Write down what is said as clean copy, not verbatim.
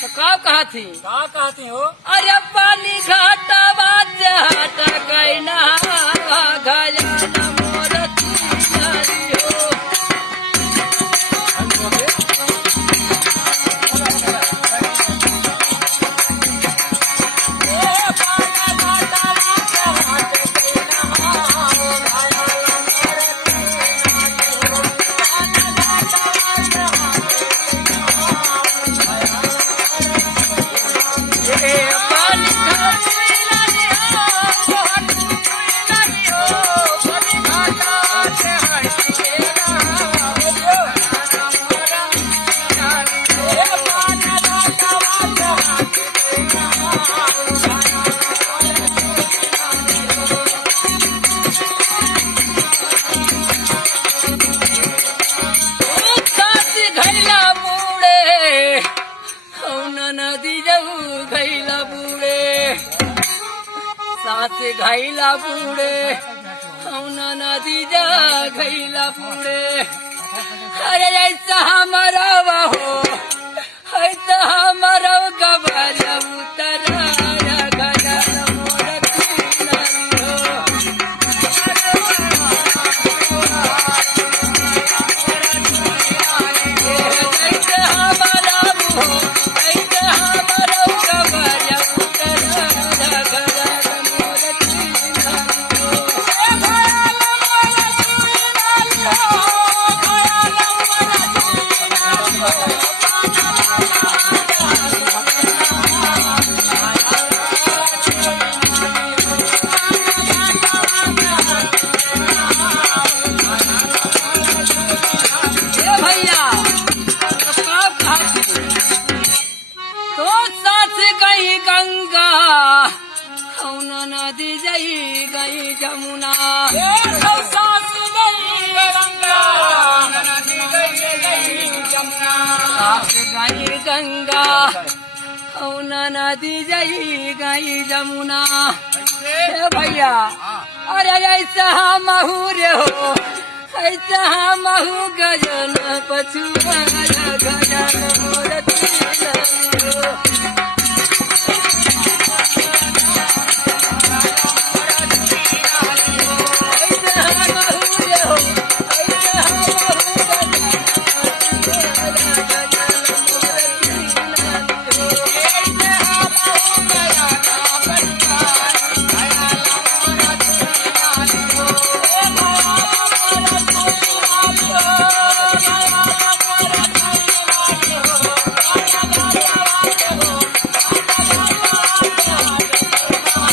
तो का कहा थी हो? अरे पानी घाटा बात हाट कैना गया मोर तुझारी हो। सास घाईला पुढे औना नदी जा घाईला पुढे अरे ऐसा हमारा हो ऐसा हमारा गबाल उतरा गला मोर किनारी हो। ऐसा हमारा हो ऐसा हमारा गबाल उतरा गला नदी जई गई जमुना सास गई गंगा नदी गई जमुना सास गई गंगा औना नदी जई गई जमुना। भैया अरे ऐसा महू रे हो ऐसा महू गजन पछुआ गजन मोर